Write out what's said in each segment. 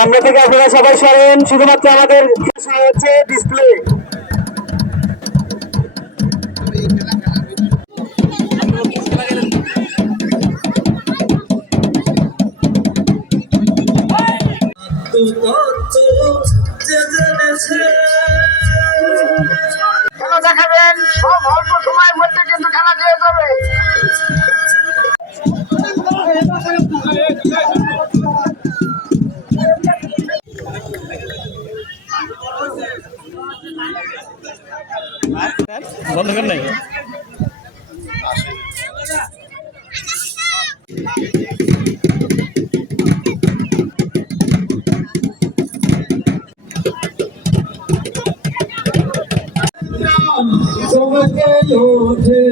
সামনে থেকে আপনারা সবাই সরেন, শুধুমাত্র আমাদের হচ্ছে ডিসপ্লে। খেলা দেখাবেন, সব অল্প সময়ের মধ্যে কিন্তু খেলা দিয়ে যাবে। বন্ধ করেন নাই তোমাকে ওঠে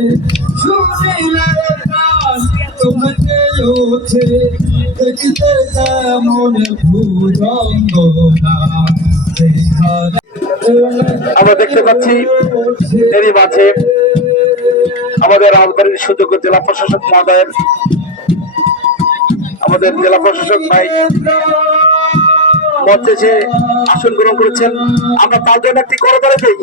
শুনিলে প্রাণ তোমাকে ওঠে দেখতে তেমন ভুরঙ্গনা আমরা দেখতে পাচ্ছি এরই মাঝে আমাদের রাজবাড়ির সুযোগ্য জেলা প্রশাসক মহোদয়ের আমাদের জেলা প্রশাসক ভাই মঞ্চে যে আসন গ্রহণ করেছেন, আমরা তার জন্য একটি করতালি দিই।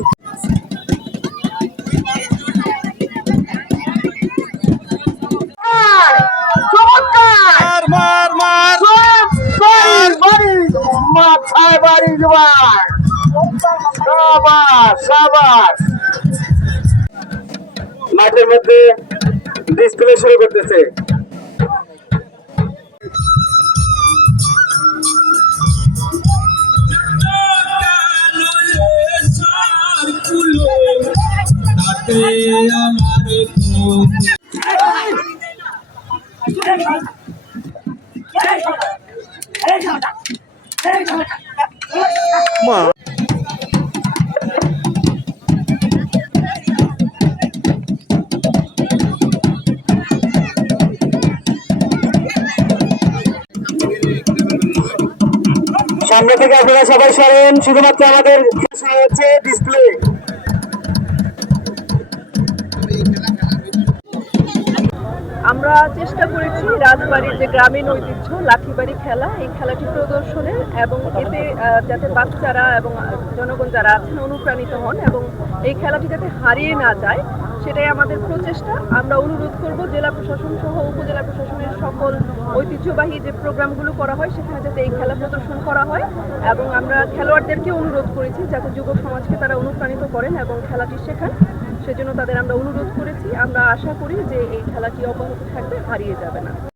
মাথায় বাড়ি জোয়ার, সাবাস। মাঠের মধ্যে ডিসপ্লে শুরু করতেছে। সামনে থেকে আপনারা সবাই সরেন, শুধুমাত্র আমাদের হচ্ছে ডিসপ্লে। আমরা চেষ্টা করেছি রাজবাড়ির যে গ্রামীণ ঐতিহ্য লাঠিবাড়ি খেলা, এই খেলাটি প্রদর্শনের এবং এতে যাতে বাচ্চারা এবং জনগণ যারা আছেন অনুপ্রাণিত হন এবং এই খেলাটি যাতে হারিয়ে না যায় সেটাই আমাদের প্রচেষ্টা। আমরা অনুরোধ করব জেলা প্রশাসন সহ উপজেলা প্রশাসনের সকল ঐতিহ্যবাহী যে প্রোগ্রামগুলো করা হয় সেখানে যাতে এই খেলা প্রদর্শন করা হয় এবং আমরা খেলোয়াড়দেরকে অনুরোধ করেছি যাতে যুব সমাজকে তারা অনুপ্রাণিত করেন এবং খেলাটি শেখান, সেজন্য তাদের আমরা অনুরোধ করেছি। আমরা আশা করি যে এই খেলাটি অব্যাহত থাকবে, হারিয়ে যাবে না।